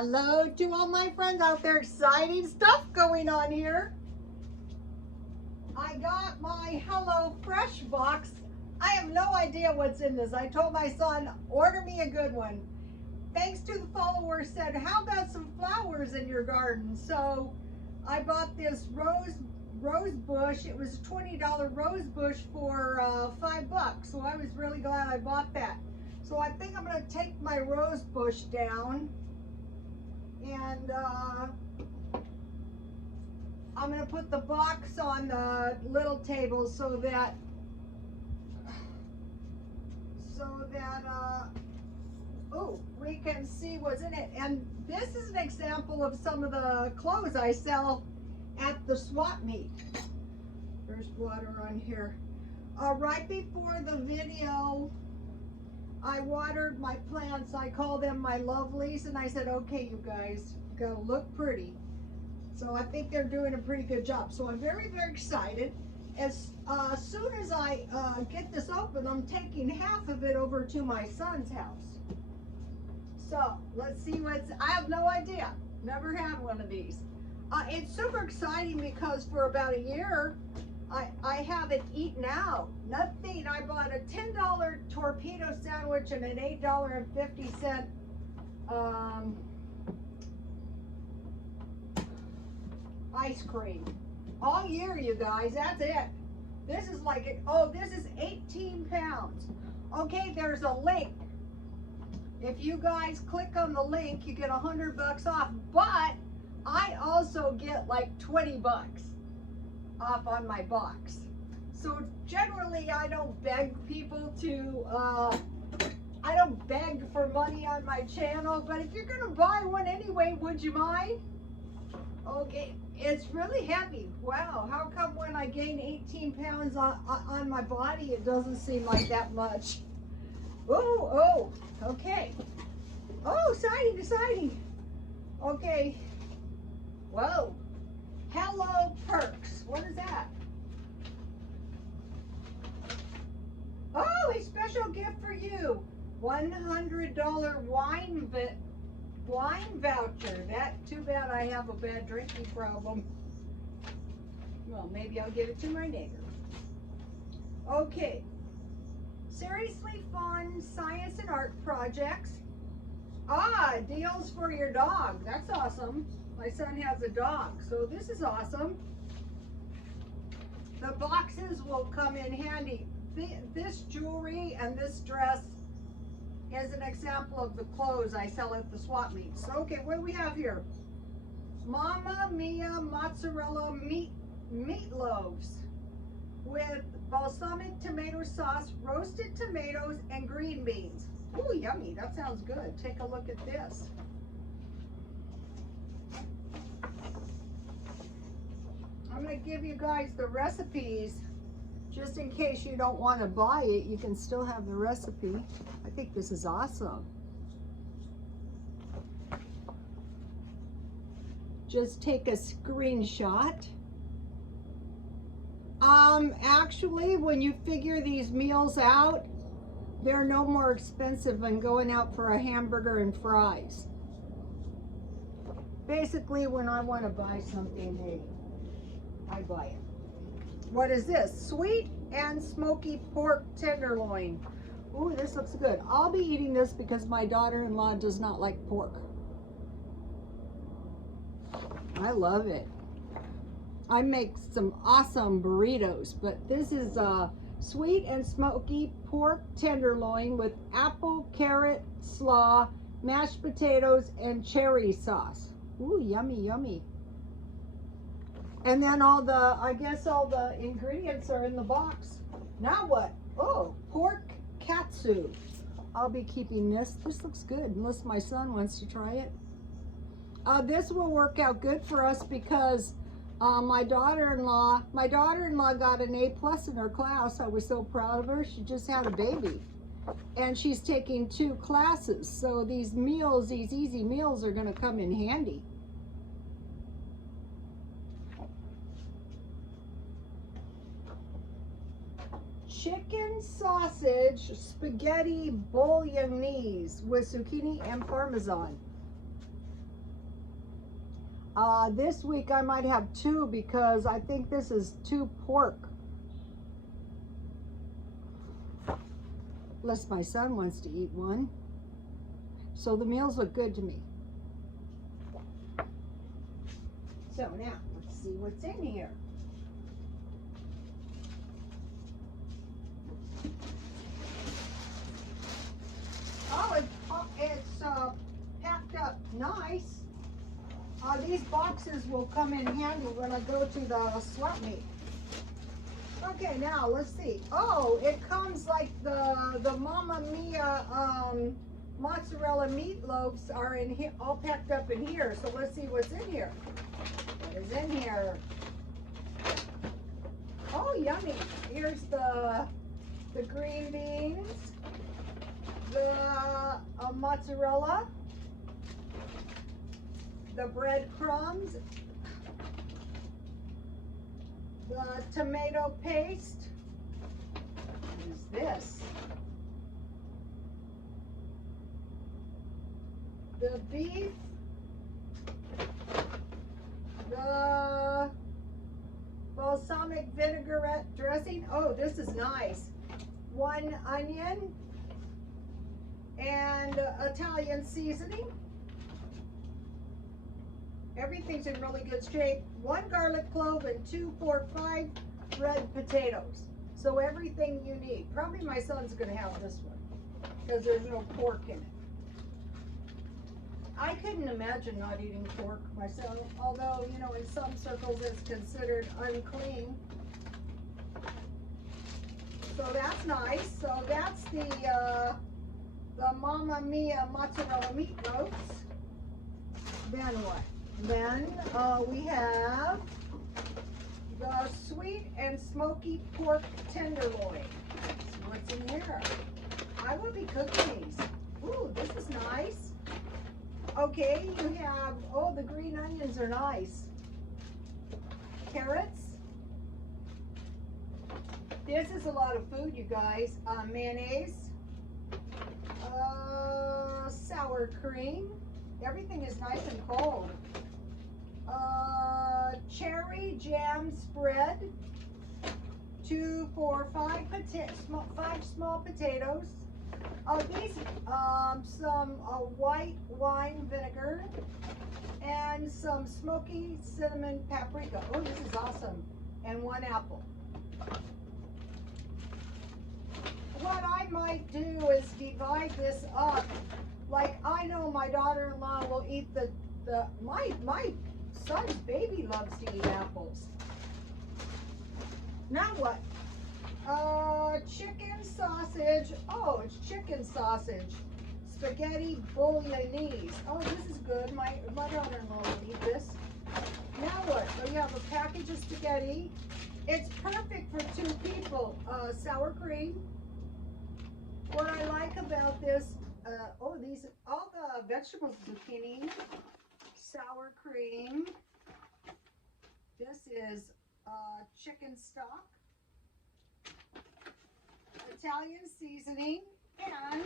Hello to all my friends out there. Exciting stuff going on here. I got my Hello Fresh box. I have no idea what's in this. I told my son, order me a good one. Thanks to the followers said, how about some flowers in your garden? So I bought this rose bush. It was a $20 rose bush for $5. So I was really glad I bought that. So I think I'm going to take my rose bush down and I'm going to put the box on the little table so that we can see what's in it. And this is an example of some of the clothes I sell at the swap meet. There's water on here. Right before the video, I watered my plants. I call them my lovelies, and I said, okay, you guys, you gotta look pretty. So I think they're doing a pretty good job. So I'm very, very excited. As soon as I get this open, I'm taking half of it over to my son's house. So let's see I have no idea. Never had one of these. It's super exciting because for about a year, I haven't eaten out. Nothing. I bought a $10 torpedo sandwich and an $8.50 ice cream. All year, you guys. That's it. This is like it. Oh, this is 18 pounds. Okay, there's a link. If you guys click on the link, you get $100 off. But I also get like 20 bucks off on my box. So generally I don't beg people to I don't beg for money on my channel, but if you're gonna buy one anyway, would you mind? Okay, it's really heavy. Wow, how come when I gain 18 pounds on my body it doesn't seem like that much? Oh, okay. Oh, exciting. Okay. Whoa. Hello Perks. What is that? Oh, a special gift for you. $100 wine voucher. Too bad I have a bad drinking problem. Well, maybe I'll give it to my neighbor. Okay. Seriously fun science and art projects. Deals for your dog. That's awesome. My son has a dog, so this is awesome. The boxes will come in handy. This jewelry and this dress is an example of the clothes I sell at the swap meets. Okay, what do we have here? Mamma Mia mozzarella meatloaves with balsamic tomato sauce, roasted tomatoes, and green beans. Ooh, yummy. That sounds good. Take a look at this. I'm going to give you guys the recipes just in case you don't want to buy it. You can still have the recipe. I think this is awesome. Just take a screenshot. Actually, when you figure these meals out, they're no more expensive than going out for a hamburger and fries. Basically, when I want to buy something, hey, I buy it. What is this? Sweet and smoky pork tenderloin. Ooh, this looks good. I'll be eating this because my daughter-in-law does not like pork. I love it. I make some awesome burritos, but this is sweet and smoky pork tenderloin with apple, carrot, slaw, mashed potatoes, and cherry sauce. Ooh, yummy. And then I guess all the ingredients are in the box. Now what? Oh, pork katsu. I'll be keeping this. This looks good, unless my son wants to try it. This will work out good for us because my daughter-in-law got an A+ in her class. I was so proud of her. She just had a baby. And she's taking 2 classes. So these easy meals are gonna come in handy. Chicken sausage spaghetti bolognese with zucchini and parmesan. This week I might have 2 because I think this is 2 pork. Unless my son wants to eat one. So the meals look good to me. So now, let's see what's in here. Oh, it's packed up nice. These boxes will come in handy when I go to the swap meet. Okay, now let's see. Oh, it comes like the Mamma Mia mozzarella meatloaves are in here, all packed up in here. So let's see what's in here. What is in here? Oh, yummy! Here's the green beans, the mozzarella, the breadcrumbs, the tomato paste. What is this? The beef, the balsamic vinaigrette dressing. Oh, this is nice. 1 onion and Italian seasoning. Everything's in really good shape. 1 garlic clove and 2, 4, 5 red potatoes. So everything you need. Probably my son's gonna have this one because there's no pork in it. I couldn't imagine not eating pork myself, although, you know, in some circles it's considered unclean. So that's nice. So that's the Mamma Mia mozzarella meatloaves. Then what? Then we have the sweet and smoky pork tenderloin. Let's see what's in here. I will be cooking these. Ooh, this is nice. Okay, you have, oh, the green onions are nice. Carrots. This is a lot of food, you guys. Mayonnaise. Sour cream. Everything is nice and cold. Cherry jam spread. 2, 4, 5 small potatoes. These some white wine vinegar and some smoky cinnamon paprika. Oh, this is awesome. And 1 apple. What I might do is divide this up. Like, I know my daughter-in-law will eat my son's baby loves to eat apples. Now what? Chicken sausage. Oh, it's chicken sausage. Spaghetti bolognese. Oh, this is good. My daughter-in-law will eat this. Now what? So you have a package of spaghetti. It's perfect for 2 people. Sour cream. What I like about this, all the vegetables, zucchini, sour cream. This is chicken stock, Italian seasoning, and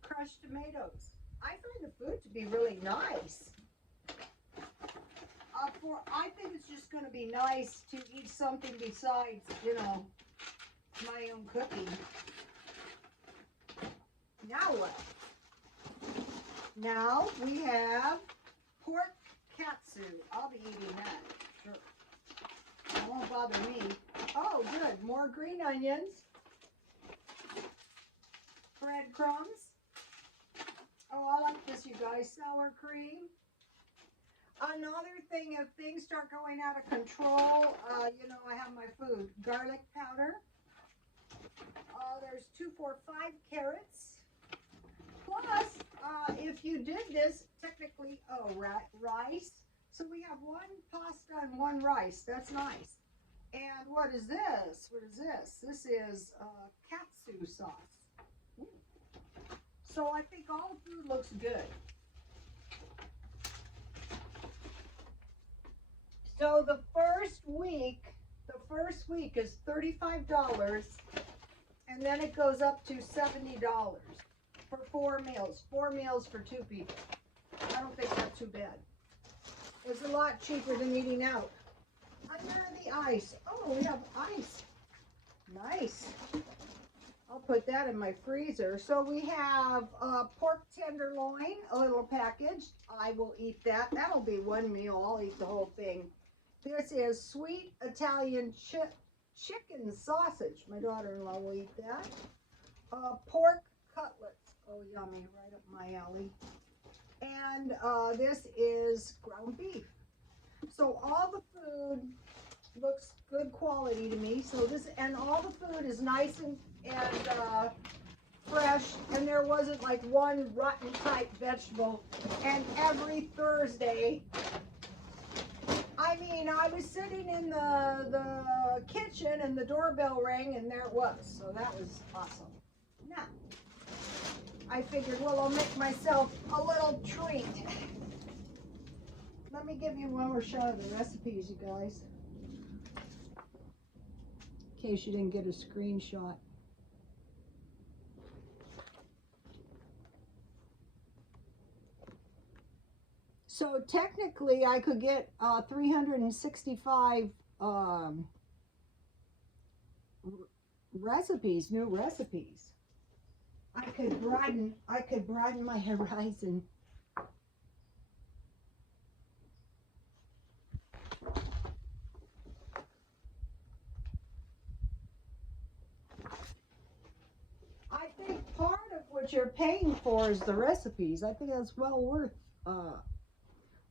crushed tomatoes. I find the food to be really nice. I think it's just going to be nice to eat something besides, you know, my own cooking. Now what? Now we have pork katsu. I'll be eating that. Sure. It won't bother me. Oh, good. More green onions. Breadcrumbs. Oh, I like this, you guys. Sour cream. Another thing, if things start going out of control, you know, I have my food. Garlic powder. There's 2, 4, 5 carrots. Plus, if you did this, technically, rice. So we have 1 pasta and 1 rice. That's nice. And what is this? What is this? This is katsu sauce. Ooh. So I think all the food looks good. So the first week is $35, and then it goes up to $70 for 4 meals. 4 meals for 2 people. I don't think that's too bad. It's a lot cheaper than eating out. Under the ice. Oh, we have ice. Nice. I'll put that in my freezer. So we have pork tenderloin, a little package. I will eat that. That'll be one meal. I'll eat the whole thing. This is sweet Italian chicken sausage. My daughter-in-law will eat that. Pork cutlets. Oh, yummy. Right up my alley. And this is ground beef. So all the food looks good quality to me. So this, and all the food is nice and fresh, and there wasn't like one rotten type vegetable. And every Thursday, I mean, I was sitting in the kitchen and the doorbell rang and there it was. So that was awesome. Now, I figured, well, I'll make myself a little treat. Let me give you one more shot of the recipes, you guys, in case you didn't get a screenshot. So technically I could get 365 recipes, new recipes. I could broaden my horizon. I think part of what you're paying for is the recipes. I think that's well worth.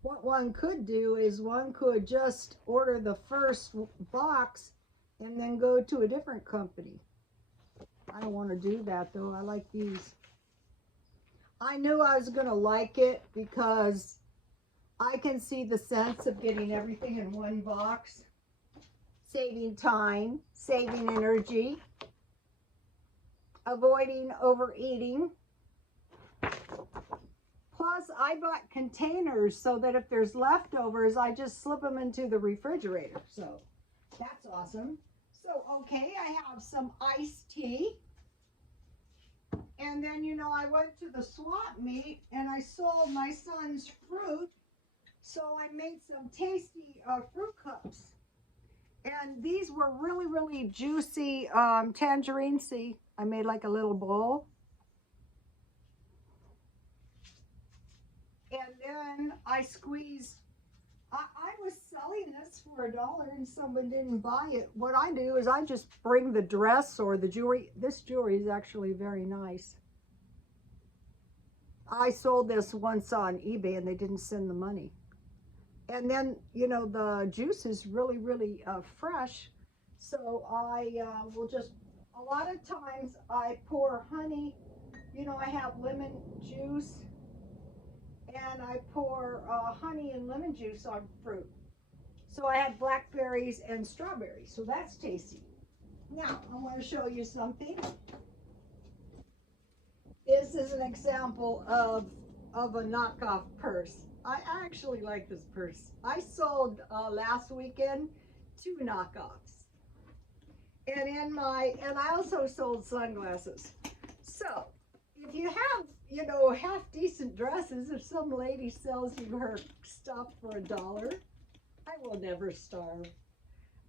What one could do is one could just order the first box and then go to a different company. I don't want to do that though. I like these. I knew I was going to like it because I can see the sense of getting everything in one box, saving time, saving energy, avoiding overeating. Plus, I bought containers so that if there's leftovers, I just slip them into the refrigerator. So that's awesome. So, okay, I have some iced tea. And then, you know, I went to the swap meet and I sold my son's fruit. So I made some tasty fruit cups. And these were really, really juicy tangerine. See, I made like a little bowl. And then I squeezed, I was selling this for $1 and someone didn't buy it. What I do is I just bring the dress or the jewelry. This jewelry is actually very nice. I sold this once on eBay and they didn't send the money. And then, you know, the juice is really, really fresh. So I will just, a lot of times I pour honey, you know, I have lemon juice. And I pour honey and lemon juice on fruit. So I had blackberries and strawberries. So that's tasty. Now, I want to show you something. This is an example of a knockoff purse. I actually like this purse. I sold last weekend 2 knockoffs. And I also sold sunglasses. So, if you have, you know, half decent dresses, if some lady sells you her stuff for $1, I will never starve.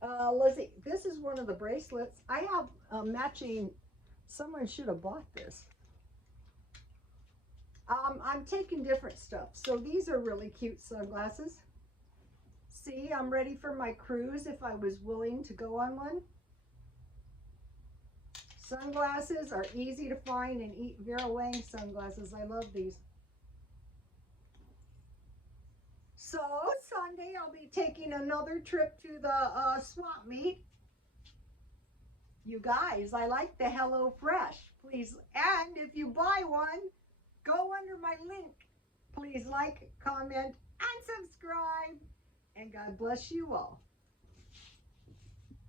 Let's see, this is one of the bracelets. I have matching, someone should have bought this. I'm taking different stuff. So these are really cute sunglasses. See, I'm ready for my cruise if I was willing to go on one. Sunglasses are easy to find and eat. Vera Wang sunglasses. I love these. So Sunday I'll be taking another trip to the swap meet. You guys, I like the HelloFresh. Please, and if you buy one, go under my link. Please like, comment, and subscribe. And God bless you all.